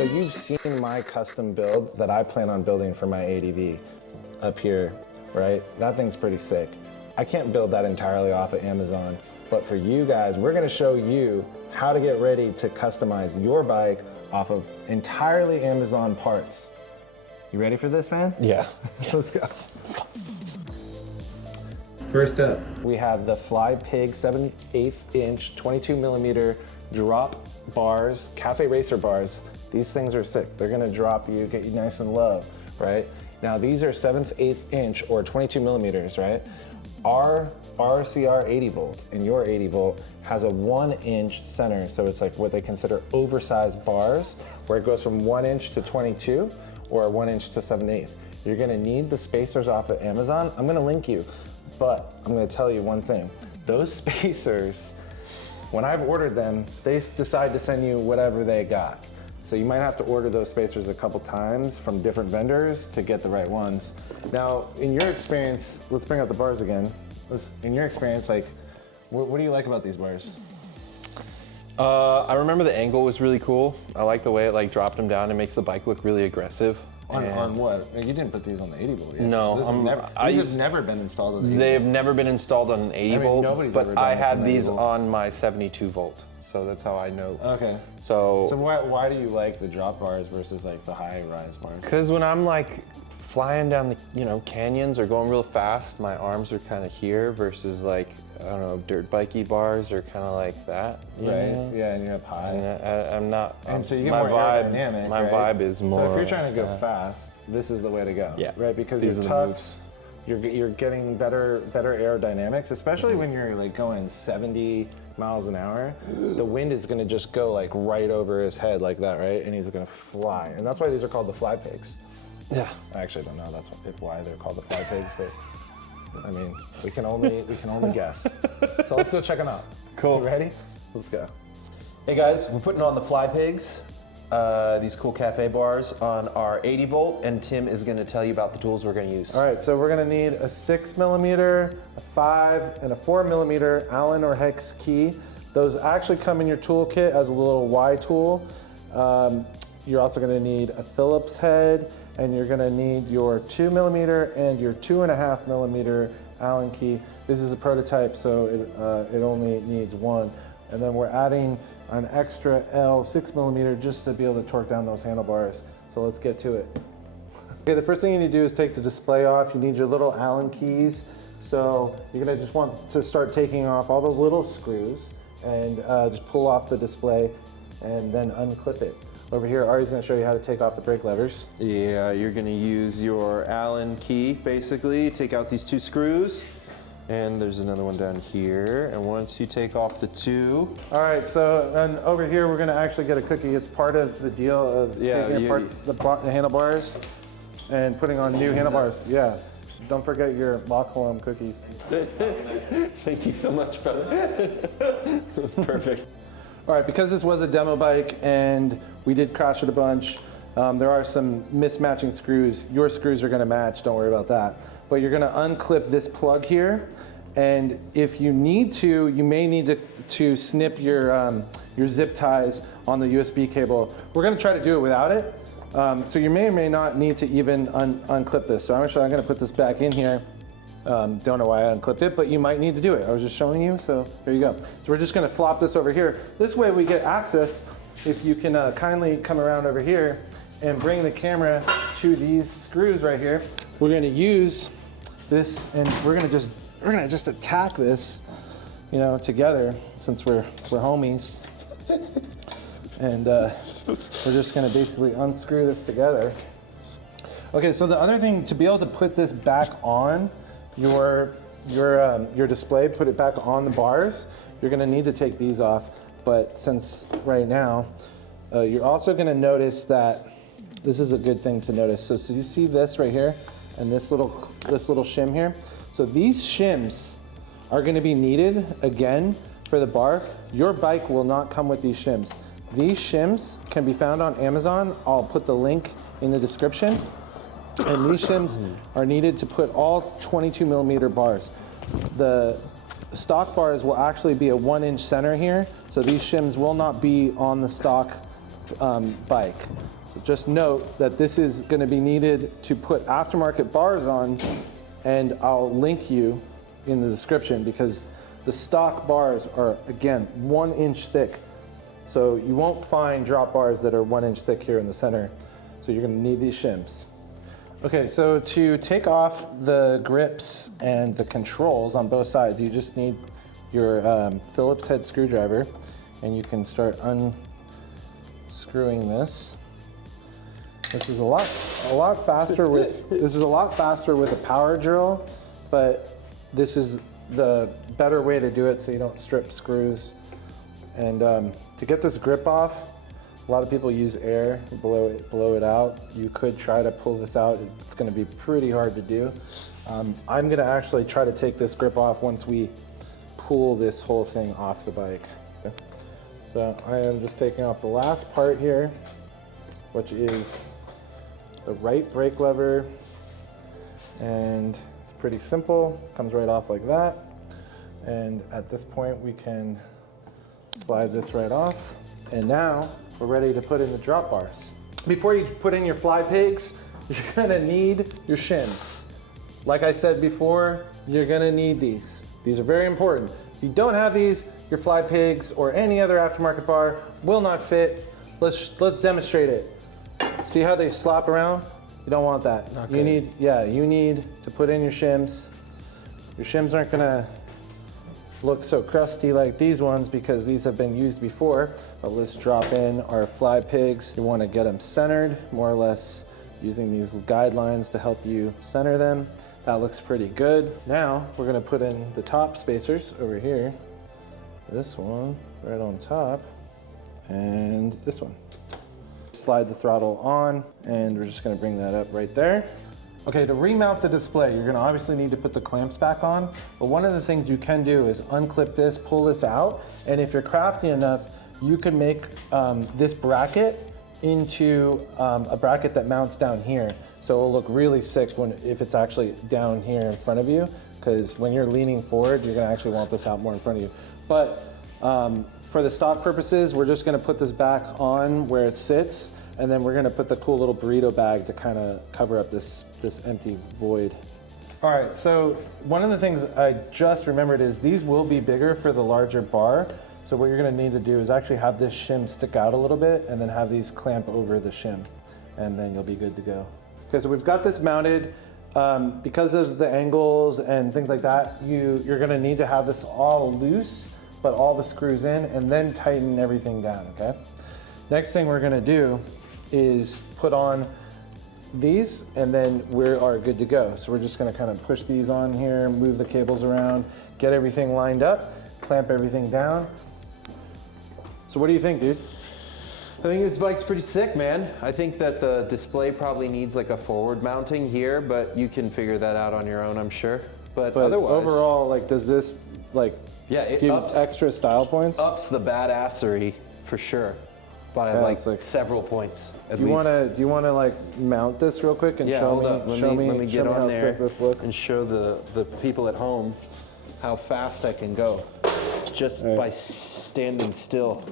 So you've seen my custom build that I plan on building for my 80V up here, right? That thing's pretty sick. I can't build that entirely off of Amazon, but for you guys, we're gonna show you how to get ready to customize your bike off of entirely Amazon parts. You ready for this, man? Yeah. Let's go. Let's go. First up, we have the FLYPIG 7/8 inch 22 millimeter drop bars, Cafe Racer bars. These things are sick. They're gonna drop you, get you nice and low, right? Now these are 7/8 inch or 22 millimeters, right? Our RCR 80 volt and your 80 volt has a 1 inch center. So it's like what they consider oversized bars where it goes from 1 inch to 22 or 1 inch to 7/8. You're gonna need the spacers off of Amazon. I'm gonna link you, but I'm gonna tell you one thing. Those spacers, when I've ordered them, they decide to send you whatever they got. So you might have to order those spacers a couple times from different vendors to get the right ones. Now, in your experience, let's bring out the bars again. In your experience, like, what do you like about these bars? I remember the angle was really cool. I like the way it like dropped them down. It makes the bike look really aggressive. On what? You didn't put these on the 80 volt yet. No, these have never been installed on the 80 volt. They have never been installed on an 80 volt, but I had these 80 volt. on my 72 volt, so that's how I know. Okay. So why do you like the drop bars versus like the high rise bars? Because when I'm like flying down the canyons or going real fast, my arms are kind of here versus like, I don't know, dirt bikey bars are kind of like that. Right. Yeah, and you're up high. And I'm not. And so you get my more vibe, aerodynamic. My vibe is more. So if you're trying to go fast, this is the way to go. Yeah. Right, because these your tucks, you're getting better aerodynamics, especially when you're like going 70 miles an hour. The wind is going to just go like right over his head like that, right? And he's going to fly. And that's why these are called the FLYPIGs. Yeah. I actually don't know. That's why they're called the FLYPIGs, but. I mean, we can only guess. So let's go check them out. Cool. You ready? Let's go. Hey guys, we're putting on the FLYPIGs, these cool cafe bars on our 80 volt, and Tim is going to tell you about the tools we're going to use. All right, so we're going to need a 6 millimeter, a 5, and a 4 millimeter Allen or hex key. Those actually come in your toolkit as a little Y tool. You're also going to need a Phillips head, and you're gonna need your 2 millimeter and your 2.5 millimeter Allen key. This is a prototype, so it only needs one. And then we're adding an extra L 6 millimeter just to be able to torque down those handlebars. So let's get to it. Okay, the first thing you need to do is take the display off. You need your little Allen keys. So you're gonna just want to start taking off all the little screws and just pull off the display and then unclip it. Over here, Ari's going to show you how to take off the brake levers. Yeah, you're going to use your Allen key, basically. Take out these 2 screws, and there's another one down here. And once you take off the 2... All right, so and over here, we're going to actually get a cookie. It's part of the deal of taking apart the handlebars and putting on new handlebars. Yeah, don't forget your Lockholm cookies. Thank you so much, brother. That was perfect. All right, because this was a demo bike and we did crash it a bunch, there are some mismatching screws. Your screws are gonna match, don't worry about that. But you're gonna unclip this plug here, and if you need to, you may need to snip your zip ties on the USB cable. We're gonna try to do it without it. So you may or may not need to even unclip this. So I'm gonna put this back in here. Don't know why I unclipped it, but you might need to do it. I was just showing you, so there you go. So we're just gonna flop this over here. This way we get access, if you can kindly come around over here and bring the camera to these screws right here. We're gonna use this and we're gonna just attack this, together since we're homies. And we're just gonna basically unscrew this together. Okay, so the other thing, to be able to put this back on your display, put it back on the bars, you're gonna need to take these off. But since right now, you're also gonna notice that this is a good thing to notice. So you see this right here and this little shim here? So these shims are gonna be needed again for the bar. Your bike will not come with these shims. These shims can be found on Amazon. I'll put the link in the description. And these shims are needed to put all 22 millimeter bars. The stock bars will actually be a 1 inch center here. So these shims will not be on the stock bike. So just note that this is going to be needed to put aftermarket bars on, and I'll link you in the description because the stock bars are, again, 1 inch thick. So you won't find drop bars that are 1 inch thick here in the center. So you're going to need these shims. Okay, so to take off the grips and the controls on both sides, you just need your Phillips head screwdriver, and you can start unscrewing this. This is a lot faster with a power drill, but this is the better way to do it so you don't strip screws. And to get this grip off, a lot of people use air, blow it out. You could try to pull this out. It's going to be pretty hard to do. I'm going to actually try to take this grip off once we pull this whole thing off the bike. Okay. So I am just taking off the last part here, which is the right brake lever, and it's pretty simple. It comes right off like that. And at this point we can slide this right off. And now we're ready to put in the drop bars. Before you put in your FLYPIGs, you're gonna need your shims. Like I said before, you're gonna need these. These are very important. If you don't have these, your FLYPIGs or any other aftermarket bar will not fit. Let's demonstrate it. See how they slop around? You don't want that. Okay. You need to put in your shims. Your shims aren't gonna look so crusty like these ones because these have been used before. But let's drop in our FLYPIGs. You want to get them centered, more or less using these guidelines to help you center them. That looks pretty good. Now we're going to put in the top spacers over here. This one right on top, and this one. Slide the throttle on, and we're just going to bring that up right there. Okay, to remount the display, you're gonna obviously need to put the clamps back on, but one of the things you can do is unclip this, pull this out, and if you're crafty enough, you can make this bracket into a bracket that mounts down here. So it'll look really sick if it's actually down here in front of you, because when you're leaning forward, you're gonna actually want this out more in front of you. But for the stock purposes, we're just gonna put this back on where it sits, and then we're gonna put the cool little burrito bag to kind of cover up this empty void. All right, so one of the things I just remembered is these will be bigger for the larger bar. So what you're gonna need to do is actually have this shim stick out a little bit and then have these clamp over the shim, and then you'll be good to go. Okay, so we've got this mounted. Because of the angles and things like that, you're gonna need to have this all loose, but all the screws in, and then tighten everything down, okay? Next thing we're gonna do is put on these, and then we are good to go. So we're just gonna kind of push these on here, move the cables around, get everything lined up, clamp everything down. So what do you think, dude? I think this bike's pretty sick, man. I think that the display probably needs like a forward mounting here, but you can figure that out on your own, I'm sure. But otherwise, overall, like, does this like it give ups extra style points? Ups the badassery for sure by Yeah, like it's like- several points at Do you least. do you wanna like mount this real quick and Yeah, show hold me? up. Let show me get how on there sick this looks. and show the people at home how fast I can go just by standing still.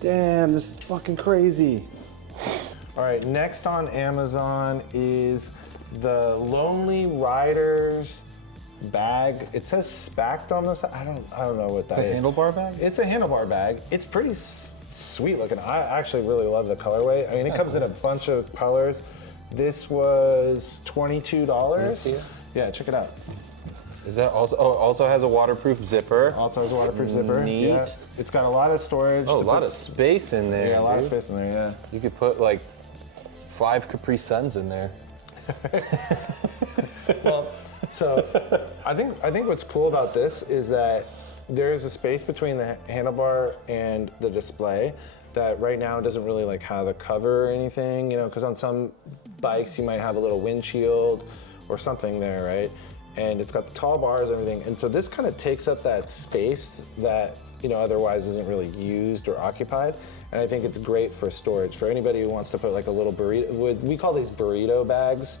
Damn, this is fucking crazy. All right, next on Amazon is the Lonely Riders bag. It says SPAC'd on the side. I don't know what that is. It's a handlebar bag? It's a handlebar bag. It's pretty sweet looking. I actually really love the colorway. I mean, it comes in a bunch of colors. This was $22. see it? Yeah, check it out. Is that also, also has a waterproof zipper. Also has a waterproof zipper. Neat. Yeah. It's got a lot of storage. Oh, a to lot put- of space in there. Yeah, a lot of dude. space in there, yeah. You could put like 5 Capri Suns in there. Well, so I think what's cool about this is that there is a space between the handlebar and the display that right now doesn't really like have a cover or anything, you know, because on some bikes you might have a little windshield or something there, right? And it's got the tall bars and everything, and so this kind of takes up that space that, you know, otherwise isn't really used or occupied. And I think it's great for storage for anybody who wants to put like a little burrito. We call these burrito bags,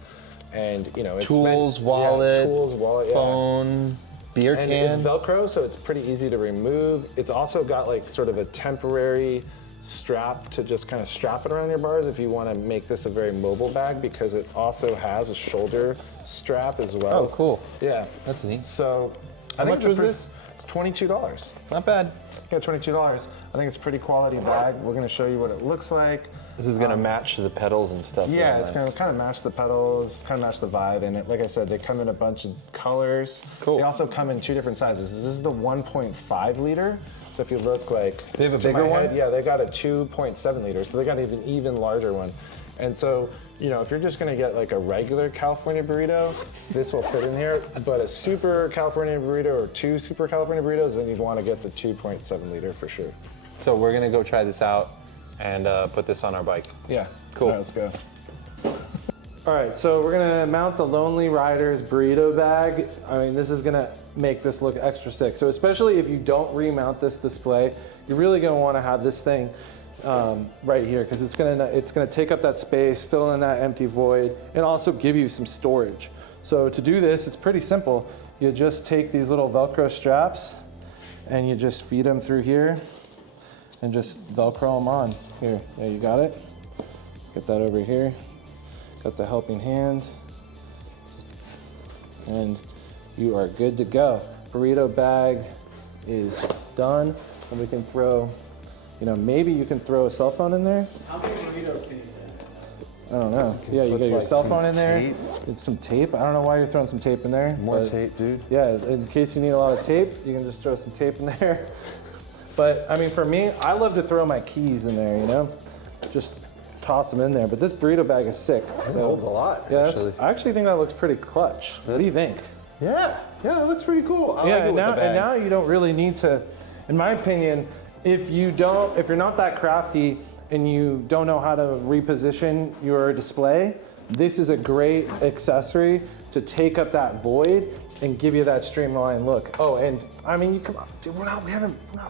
and you know, it's Tools, yeah, wallet, tools, wallet, yeah. phone, beer And can. it's Velcro, so it's pretty easy to remove. It's also got like sort of a temporary strap to just kind of strap it around your bars if you want to make this a very mobile bag, because it also has a shoulder strap as well. Oh, cool. Yeah. That's neat. So How much was this? It's $22. Not bad. Yeah, $22. I think it's a pretty quality bag. We're going to show you what it looks like. This is gonna match the pedals and stuff. Yeah, real it's nice. going to kind of match the pedals, kind of match the vibe, and like I said, they come in a bunch of colors. Cool. They also come in 2 different sizes. This is the 1.5 liter. So if you look like They have a to my bigger one? head, yeah, they got a 2.7 liter. So they got an even larger one. And so, you know, if you're just going to get like a regular California burrito, this will fit in here. But a super California burrito or 2 super California burritos, then you'd want to get the 2.7 liter for sure. So we're gonna go try this out and put this on our bike. Yeah. Cool. All right, let's go. All right, so we're gonna mount the Lonely Riders burrito bag. I mean, this is gonna make this look extra sick. So especially if you don't remount this display, you're really gonna wanna have this thing right here, because it's gonna take up that space, fill in that empty void, and also give you some storage. So to do this, it's pretty simple. You just take these little Velcro straps and you just feed them through here and just Velcro them on. Here, there you got it. Get that over here. Got the helping hand. And you are good to go. Burrito bag is done. And we can throw, you know, maybe you can throw a cell phone in there. How many burritos can you fit? I don't know. Yeah, you put, got your like, cell some phone in there. tape. It's some tape. I don't know why you're throwing some tape in there. More but tape, dude. yeah, in case you need a lot of tape, you can just throw some tape in there. But I mean, for me, I love to throw my keys in there, you know? Just toss them in there. But this burrito bag is sick. It holds a lot, Yeah, actually. I actually think that looks pretty clutch. What do you think? Yeah, it looks pretty cool. I Yeah, like it and with now, the bag. and now you don't really need to, in my opinion, if you're not that crafty and you don't know how to reposition your display, this is a great accessory to take up that void and give you that streamlined look. Oh, and I mean, come on, dude, we're not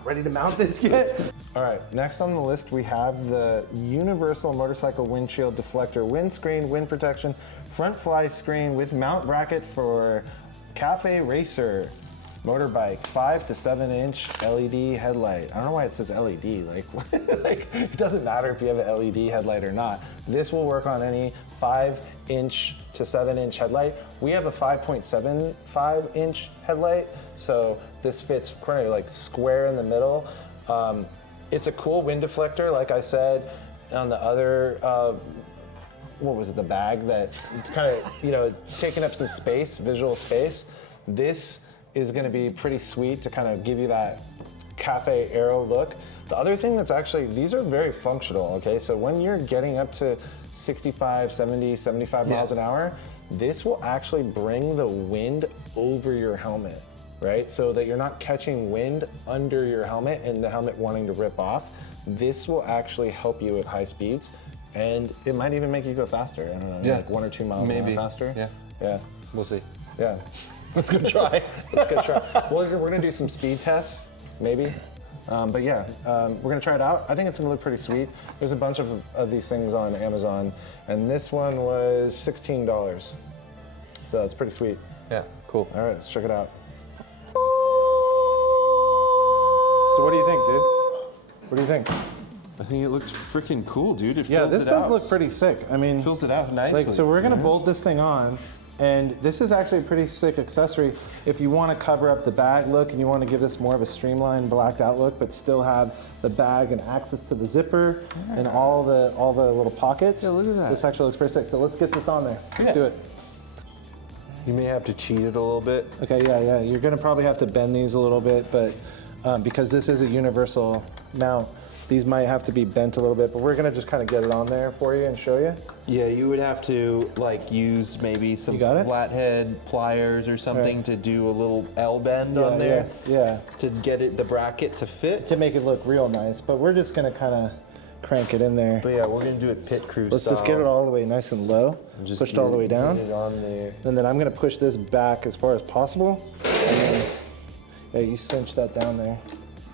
ready to mount this yet. All right, next on the list we have the Universal Motorcycle Windshield Deflector Windscreen, wind protection, front fly screen with mount bracket for Cafe Racer motorbike, 5 to 7 inch LED headlight. I don't know why it says LED, like it doesn't matter if you have an LED headlight or not. This will work on any 5-inch to 7-inch headlight. We have a 5.75 inch headlight, so this fits kind of like square in the middle. It's a cool wind deflector, like I said on the other, what was it, the bag that kind of, you know, taking up some space, visual space. This is gonna be pretty sweet to kind of give you that cafe aero look. The other thing that's actually, these are very functional, okay? So when you're getting up to 65, 70, 75 miles an hour, this will actually bring the wind over your helmet, right? So that you're not catching wind under your helmet and the helmet wanting to rip off. This will actually help you at high speeds, and it might even make you go faster. I don't know, like 1 or 2 miles an hour faster. Yeah. Yeah. We'll see. Yeah. Let's go try. Let's go try. Well, we're gonna do some speed tests, maybe. But yeah, we're gonna try it out. I think it's gonna look pretty sweet. There's a bunch of these things on Amazon, and this one was $16. So it's pretty sweet. Yeah, cool. All right, let's check it out. So what do you think, dude? What do you think? I think it looks freaking cool, dude. It Yeah, fills this it does out. look pretty sick. I mean, Fills it out nicely. like, so we're gonna bolt this thing on, and this is actually a pretty sick accessory if you want to cover up the bag look and you want to give this more of a streamlined, blacked out look, but still have the bag and access to the zipper and all the little pockets. Yeah, look at that. This actually looks pretty sick. So let's get this on there. Let's do it. You may have to cheat it a little bit. Okay, yeah. You're gonna probably have to bend these a little bit, but because this is a universal mount, these might have to be bent a little bit, but we're gonna just kind of get it on there for you and show you. Yeah, you would have to like use maybe some You got it? flathead pliers or something Right. to do a little L bend on there. Yeah. To get it the bracket to fit. To make it look real nice, but we're just gonna kind of crank it in there. But yeah, we're gonna do it pit crew Let's just get it all the way nice and low, Just pushed all the way down, Get it on there. and then I'm gonna push this back as far as possible. And then, yeah, you cinch that down there.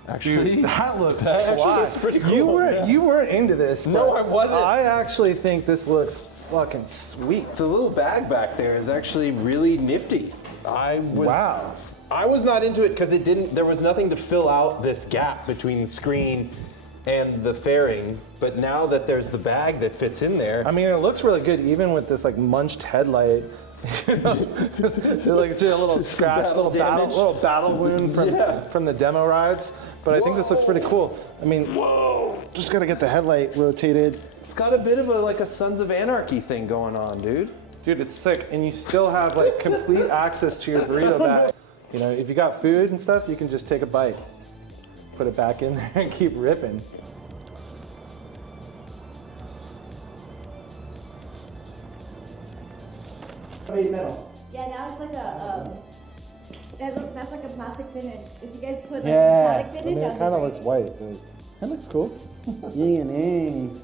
Actually, That looks actually looks pretty cool. You weren't into this. No, but I wasn't. I actually think this looks fucking sweet. the little bag back there is actually really nifty. Wow. I was not into it because it didn't. There was nothing to fill out this gap between the screen and the fairing, but now that there's the bag that fits in there, I mean, it looks really good even with this like munched headlight. Like it's a little scratch, little battle wound from the demo rides. But I think this looks pretty cool. I mean, whoa! Just gotta get the headlight rotated. it's got a bit of like a Sons of Anarchy thing going on, dude. Dude, it's sick, and you still have like complete access to your burrito bag. You know, if you got food and stuff, you can just take a bite, put it back in there, and keep ripping. Made metal. Yeah, now it's like that's like a plastic finish. If you guys put like Yeah, metallic I finish mean, on it kind of the looks white, but that looks cool. Yin and yang.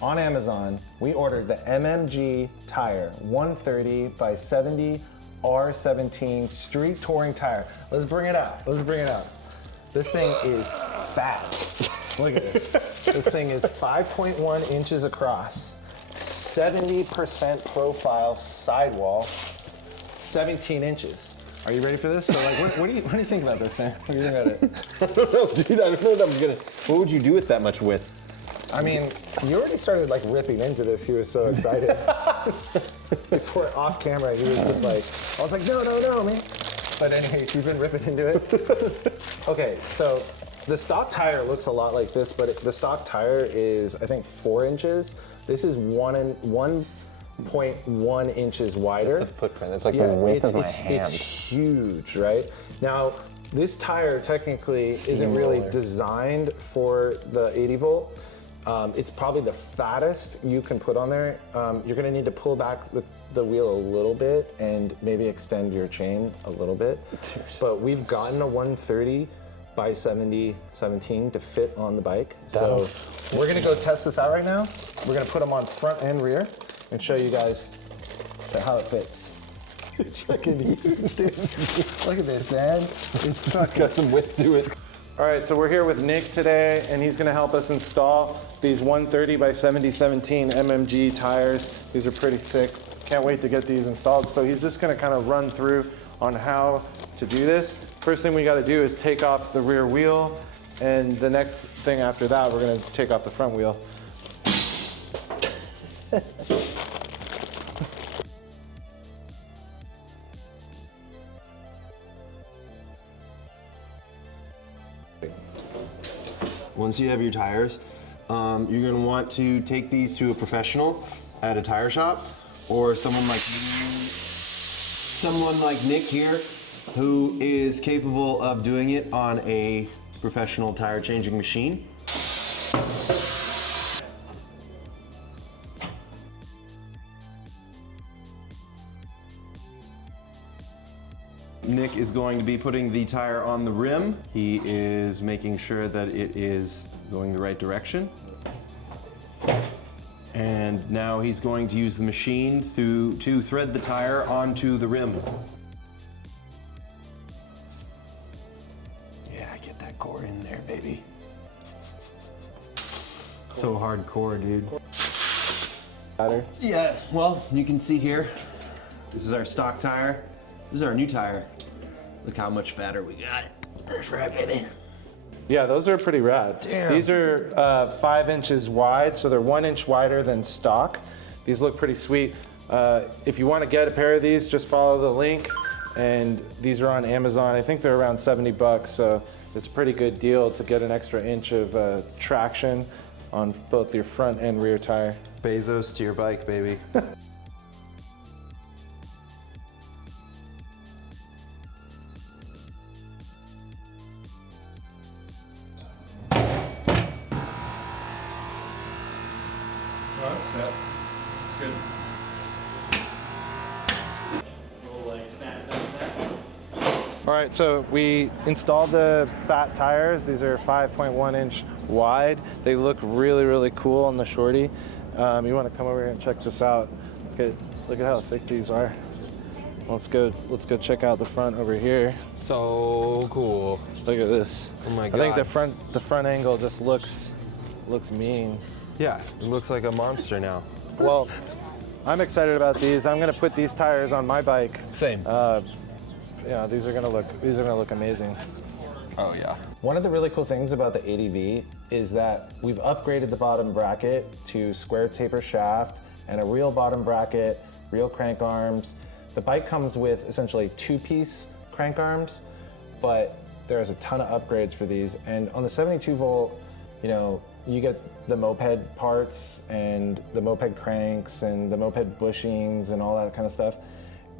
On Amazon, we ordered the MMG tire, 130 by 70 R17 street touring tire. Let's bring it out. Let's bring it out. This thing is fat. Look at this. This thing is 5.1 inches across, 70% profile sidewall, 17 inches. Are you ready for this? So, like, what do you think about this, man? What do you think about it? I don't know, dude. I don't know what I'm gonna. What would you do with that much width? I mean, you already started like ripping into this. He was so excited. Before off camera, he was just like, I was like, no, man. But anyway, you've been ripping into it. Okay, so the stock tire looks a lot like this, but the stock tire is, I think, 4 inches. This is 1.1 inches wider. It's a footprint. It's like the width of my hand. It's huge, right? Now, this tire technically isn't really Steamroller. designed for the 80 volt. It's probably the fattest you can put on there. You're gonna need to pull back the wheel a little bit and maybe extend your chain a little bit. But we've gotten a 130 by 70 17 to fit on the bike. So we're gonna go test this out right now. We're gonna put them on front and rear and show you guys how it fits. It's fucking huge, dude. Look at this, man. It's Got some width to it. All right, so we're here with Nick today, and he's gonna help us install these 130 by 70 17 MMG tires. These are pretty sick. Can't wait to get these installed. So he's just gonna kind of run through on how to do this. First thing we gotta do is take off the rear wheel, and the next thing after that, we're gonna take off the front wheel. Once you have your tires, you're gonna want to take these to a professional at a tire shop, or someone like Nick here, who is capable of doing it on a professional tire changing machine. Nick is going to be putting the tire on the rim. He is making sure that it is going the right direction. And now he's going to use the machine to thread the tire onto the rim. Yeah, get that core in there, baby. So hardcore, dude. Yeah, well, you can see here, this is our stock tire. This is our new tire. Look how much fatter we got. That's right, baby. Yeah, those are pretty rad. Damn. These are 5 inches wide, so they're 1 inch wider than stock. These look pretty sweet. If you want to get a pair of these, just follow the link. And these are on Amazon. I think they're around 70 bucks, so it's a pretty good deal to get an extra inch of traction on both your front and rear tire. Bezos to your bike, baby. Oh, that's set. It's good. All right, so we installed the fat tires. These are 5.1 inch wide. They look really, really cool on the shorty. You want to come over here and check this out. Look at how thick these are. Let's go check out the front over here. So cool. Look at this. Oh my I think God. the front angle just looks mean. Yeah, it looks like a monster now. Well, I'm excited about these. I'm gonna put these tires on my bike. Same. Yeah, these are gonna look amazing. Oh yeah. One of the really cool things about the 80V is that we've upgraded the bottom bracket to square taper shaft and a real bottom bracket, real crank arms. The bike comes with essentially 2-piece crank arms, but there's a ton of upgrades for these. And on the 72 volt, you know, you get the moped parts and the moped cranks and the moped bushings and all that kind of stuff.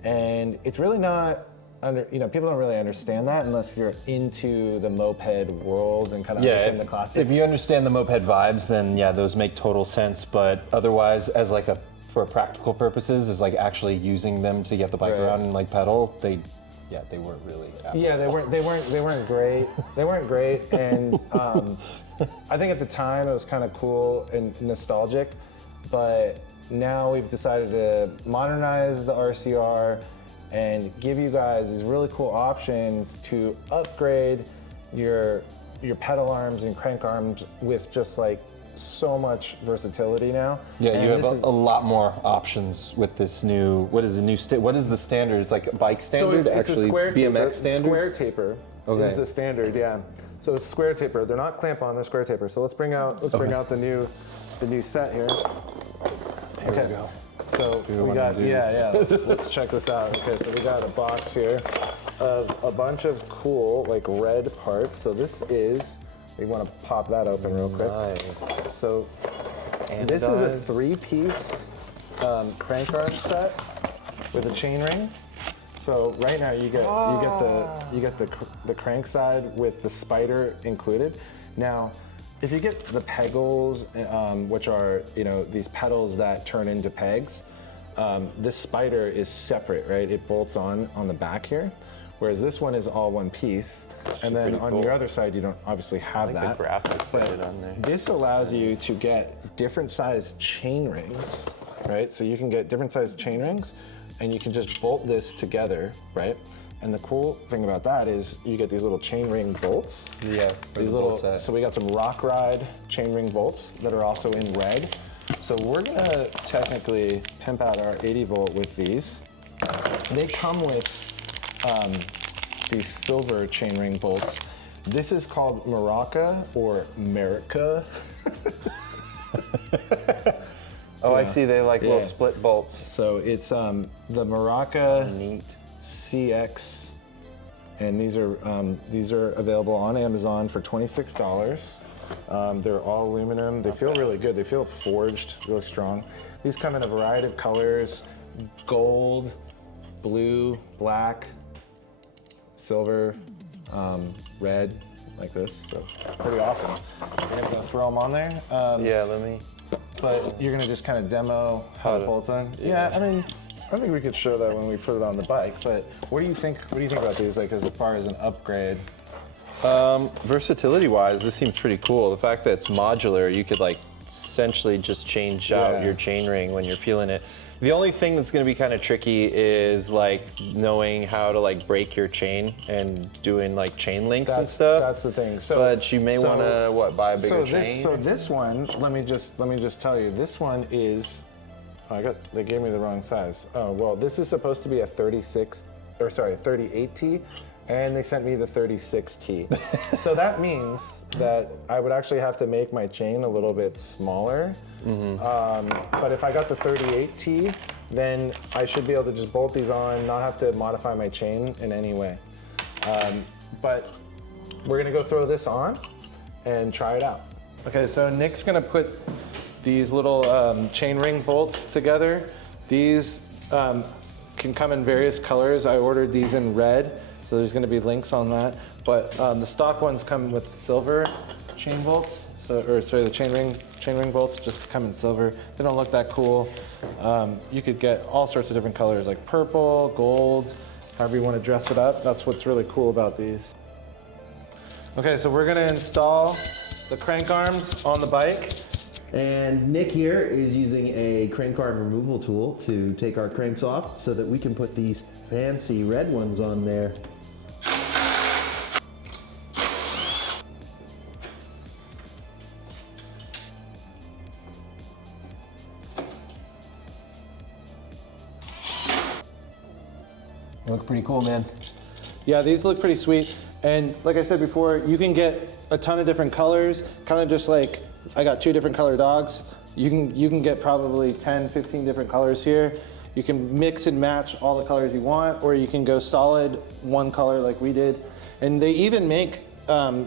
And it's really not people don't really understand that unless you're into the moped world and kind of understand the classic. If you understand the moped vibes, then yeah, those make total sense. But otherwise, as like for practical purposes, is like actually using them to get the bike around and like pedal, they weren't really. Yeah, they weren't great. They weren't great, and I think at the time it was kind of cool and nostalgic, but now we've decided to modernize the RCR and give you guys these really cool options to upgrade your pedal arms and crank arms with just like so much versatility now. Yeah, and you have a lot more options with this new. What is the standard? It's like a bike standard, So it's actually a square taper. BMX standard. Square taper Okay. is the standard, yeah. So it's square taper. They're not clamp on, they're square taper. So let's bring out the new set here. Here we go. So we got let's check this out. Okay, so we got a box here of a bunch of cool like red parts. So this is, we want to pop that open real quick. Nice. So this is a 3-piece crank arm set with a chainring. So right now you get the crank side with the spider included. Now, if you get the pegals, which are these pedals that turn into pegs, this spider is separate, right? It bolts on the back here, whereas this one is all one piece. And then on your other side, you don't obviously have that. The graphics But added on there. this allows you to get different size chain rings, right? So you can get different size chain rings, and you can just bolt this together, right? And the cool thing about that is you get these little chainring bolts. Yeah, These little. So we got some RocRide chainring bolts that are also in red. So we're gonna technically pimp out our 80 volt with these. They come with these silver chainring bolts. This is called Maraca or Merica. Oh, I see. They like little split bolts. So it's the Maraca Neat. CX, and these are available on Amazon for $26. They're all aluminum. They feel really good. They feel forged, really strong. These come in a variety of colors: gold, blue, black, silver, red, like this. So pretty awesome. We're gonna throw them on there. Yeah, let me. But you're gonna just kind of demo how to bolt on. Yeah, I mean, I think we could show that when we put it on the bike. But what do you think? What do you think about these? Like as far as an upgrade? Versatility-wise, this seems pretty cool. The fact that it's modular, you could like essentially just change out your chainring when you're feeling it. The only thing that's going to be kind of tricky is like knowing how to like break your chain and doing like chain links and stuff. That's the thing. So, but you may want to buy a bigger chain. So this one, let me just tell you, this one is. They gave me the wrong size. Oh well, this is supposed to be a 38T, and they sent me the 36T. So that means that I would actually have to make my chain a little bit smaller. But if I got the 38T, then I should be able to just bolt these on, not have to modify my chain in any way. But we're gonna go throw this on and try it out. Okay, so Nick's gonna put these little chainring bolts together. These can come in various colors. I ordered these in red, so there's gonna be links on that. But the stock ones come with silver chain bolts, the chainring bolts just come in silver. They don't look that cool. You could get all sorts of different colors like purple, gold, however you wanna dress it up. That's what's really cool about these. Okay, so we're gonna install the crank arms on the bike. And Nick here is using a crank arm removal tool to take our cranks off so that we can put these fancy red ones on there. Look pretty cool, man. Yeah, these look pretty sweet. And like I said before, you can get a ton of different colors, kind of just like I got 2 different color dogs. You can get probably 10, 15 different colors here. You can mix and match all the colors you want, or you can go solid one color like we did. And they even make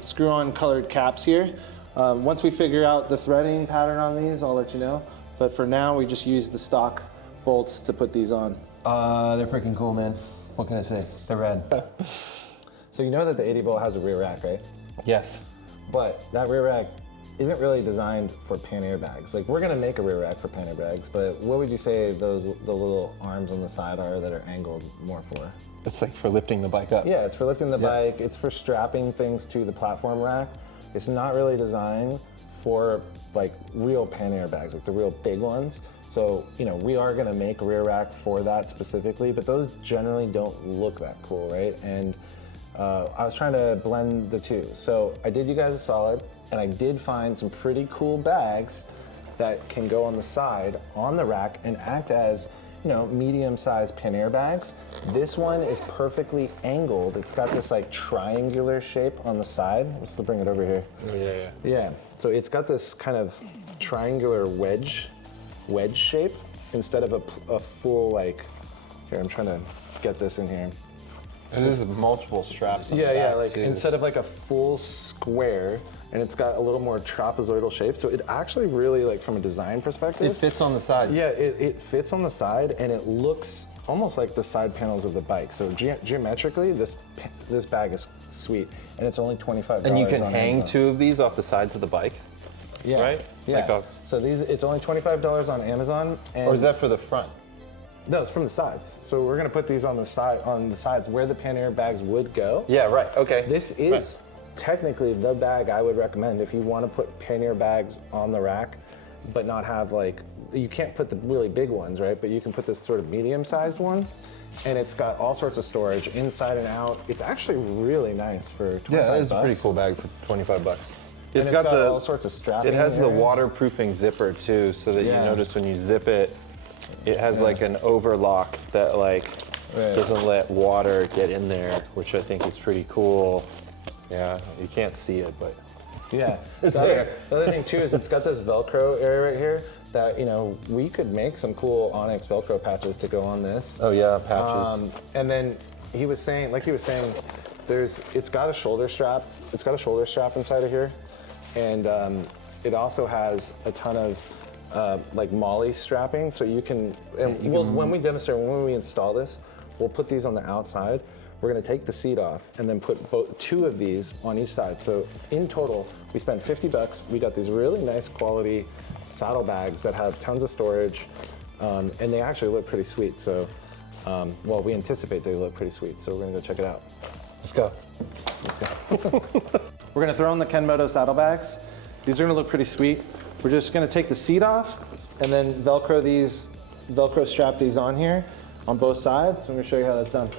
screw-on colored caps here. Once we figure out the threading pattern on these, I'll let you know. But for now, we just use the stock bolts to put these on. They're freaking cool, man. What can I say? They're rad. So you know that the 80 volt has a rear rack, right? Yes. But that rear rack isn't really designed for pannier bags. Like, we're gonna make a rear rack for pannier bags, but what would you say the little arms on the side are that are angled more for? It's like for lifting the bike up. Yeah, it's for lifting the bike. It's for strapping things to the platform rack. It's not really designed for like real pannier bags, like the real big ones. So, you know, we are gonna make a rear rack for that specifically, but those generally don't look that cool, right? And I was trying to blend the two. So I did you guys a solid, and I did find some pretty cool bags that can go on the side on the rack and act as, you know, medium-sized pannier bags. This one is perfectly angled. It's got this like triangular shape on the side. Let's bring it over here. Yeah. So it's got this kind of triangular wedge shape instead of a full like. Here, I'm trying to get this in here. And there's multiple straps on the Yeah, back like too. instead of like a full square, and it's got a little more trapezoidal shape. So it actually really, like from a design perspective, It fits on the sides. yeah, it fits on the side, and it looks almost like the side panels of the bike. So geometrically, this bag is sweet, and it's only $25. And you can on hang Amazon. 2 of these off the sides of the bike? Yeah. right? Yeah. Like so it's only $25 on Amazon. And or is that for the front? No, it's from the sides. So we're gonna put these on the sides where the pannier bags would go. Yeah, right, okay. This is technically the bag I would recommend if you want to put pannier bags on the rack, but not have like, you can't put the really big ones, right? But you can put this sort of medium-sized one, and it's got all sorts of storage inside and out. It's actually really nice for 25 Yeah, that is a bucks. pretty cool bag for 25 bucks. And it's got all sorts of strapping It has the areas. waterproofing zipper too, so that you Yeah. notice when you zip it, it has like an overlock that like doesn't let water get in there, which I think is pretty cool. Yeah, you can't see it, but Yeah. It's the there. The other thing too is it's got this Velcro area right here that, you know, we could make some cool Onyx Velcro patches to go on this. oh yeah, patches. And then he was saying, it's got a shoulder strap. It's got a shoulder strap inside of here, and it also has a ton of like MOLLE strapping, so you can. And when we demonstrate, when we install this, we'll put these on the outside. We're gonna take the seat off and then put 2 of these on each side. So in total, we spent 50 bucks. We got these really nice quality saddlebags that have tons of storage, and they actually look pretty sweet. So, well, we anticipate they look pretty sweet. So we're gonna go check it out. Let's go. Let's go. We're gonna throw in the KEMIMOTO saddlebags. These are gonna look pretty sweet. We're just gonna take the seat off and then Velcro strap these on here on both sides. I'm gonna show you how that's done.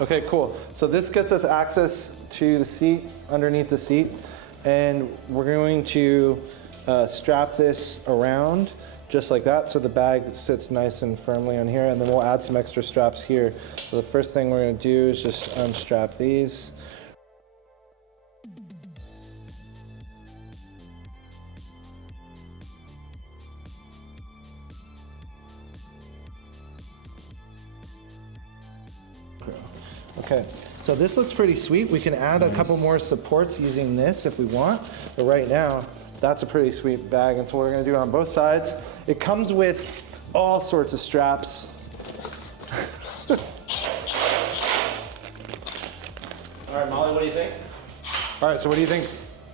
Okay, cool. So this gets us access to the seat, underneath the seat, and we're going to strap this around just like that, so the bag sits nice and firmly on here, and then we'll add some extra straps here. So the first thing we're gonna do is just unstrap these. Okay, so this looks pretty sweet. We can add a couple more supports using this if we want, but right now, that's a pretty sweet bag, and so we're gonna do it on both sides. It comes with all sorts of straps. All right, Molly, what do you think? All right, so what do you think?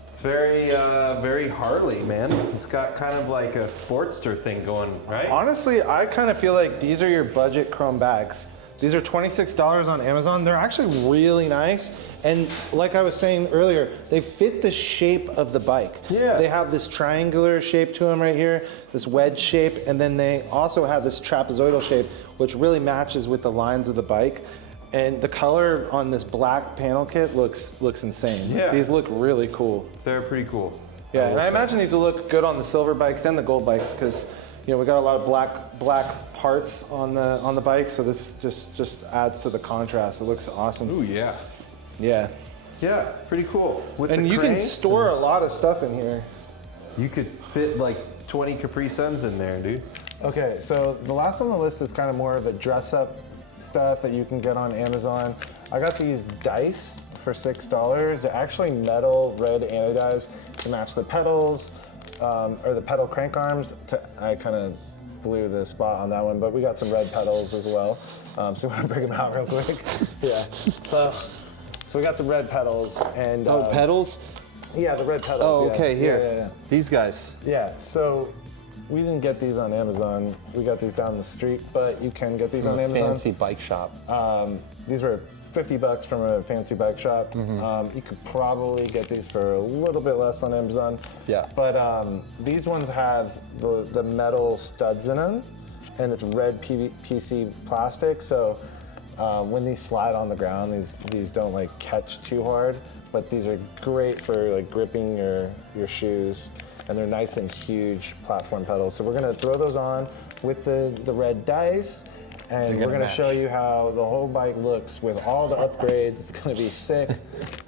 It's very Harley, man. It's got kind of like a Sportster thing going, right? Honestly, I kind of feel like these are your budget chrome bags. These are $26 on Amazon. They're actually really nice. And like I was saying earlier, they fit the shape of the bike. Yeah. They have this triangular shape to them right here, this wedge shape, and then they also have this trapezoidal shape, which really matches with the lines of the bike. And the color on this black panel kit looks insane. Yeah. These look really cool. They're pretty cool. Yeah, and I will say. imagine these will look good on the silver bikes and the gold bikes because, you know, we got a lot of black parts on the bike, so this just adds to the contrast. It looks awesome. Ooh, yeah. Yeah. Yeah, pretty cool. With And the you can cranks, store a lot of stuff in here. You could fit like 20 Capri Suns in there, dude. Okay, so the last on the list is kind of more of a dress-up stuff that you can get on Amazon. I got these dice for $6. They're actually metal red anodized to match the pedals, or the pedal crank arms. I kind of blew the spot on that one, but we got some red pedals as well. So we want to bring them out real quick. Yeah. So we got some red pedals and. Pedals? Yeah, the red pedals. Oh, yeah. okay, here. Yeah. These guys. Yeah, so we didn't get these on Amazon. We got these down the street, but you can get these on Amazon. Fancy bike shop. These were $50 from a fancy bike shop. You could probably get these for a little bit less on Amazon. Yeah. But these ones have the metal studs in them, and it's red PVC plastic. So when these slide on the ground, these don't like catch too hard. But these are great for like gripping your shoes, and they're nice and huge platform pedals. So we're gonna throw those on with the red dice. And we're gonna show you how the whole bike looks with all the upgrades. It's gonna be sick.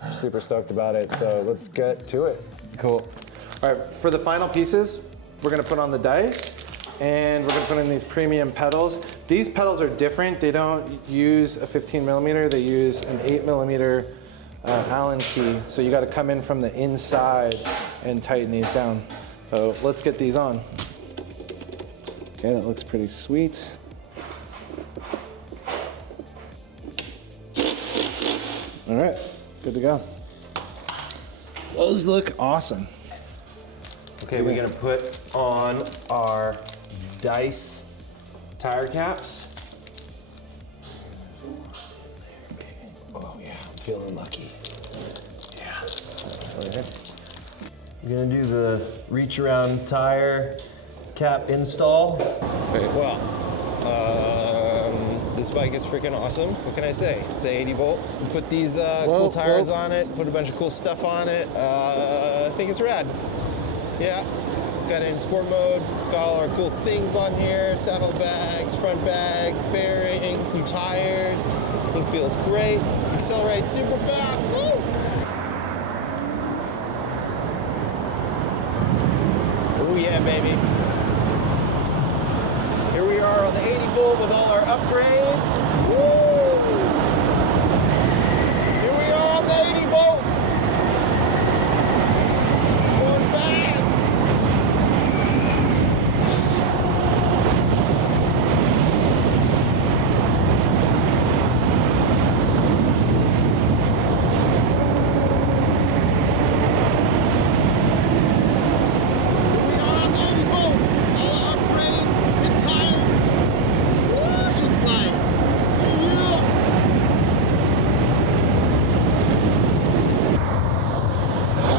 I'm super stoked about it. So let's get to it. Cool. All right, for the final pieces, we're gonna put on the dice, and we're gonna put in these premium pedals. These pedals are different. They don't use a 15 millimeter. They use an 8 millimeter Allen key. So you gotta come in from the inside and tighten these down. So let's get these on. Okay, that looks pretty sweet. All right, good to go. Those look awesome. Okay, we're gonna put on our dice tire caps. Oh yeah, I'm feeling lucky. Yeah. We're gonna do the reach around tire cap install. Well, this bike is freaking awesome. What can I say? It's a 80 volt. We put these cool tires on it, put a bunch of cool stuff on it. I think it's rad. Yeah, got it in sport mode, got all our cool things on here, saddlebags, front bag, fairings, new tires. I think feels great. Accelerates super fast, woo! Oh yeah, baby. Here we are on the 80 volt with all our upgrades. Woo! Here we are on the 80 volt. Going fast. Here we are on the 80 volt. All the upgrades and tires. Woo, she's flying. Yeah.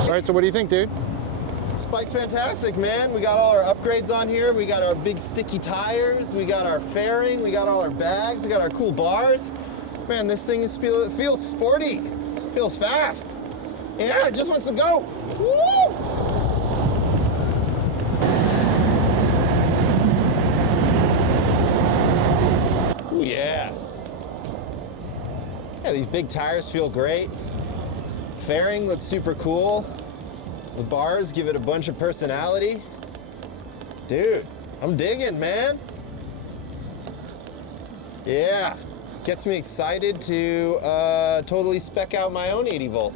All right, so what do you think, dude? This bike's fantastic, man. We got all our upgrades on here. We got our big sticky tires. We got our fairing. We got all our bags. We got our cool bars. Man, this thing feels sporty. Feels fast. Yeah, it just wants to go. Woo! Ooh, yeah. Yeah, these big tires feel great. Fairing looks super cool. The bars give it a bunch of personality. Dude, I'm digging, man. Yeah, gets me excited to totally spec out my own 80 volt.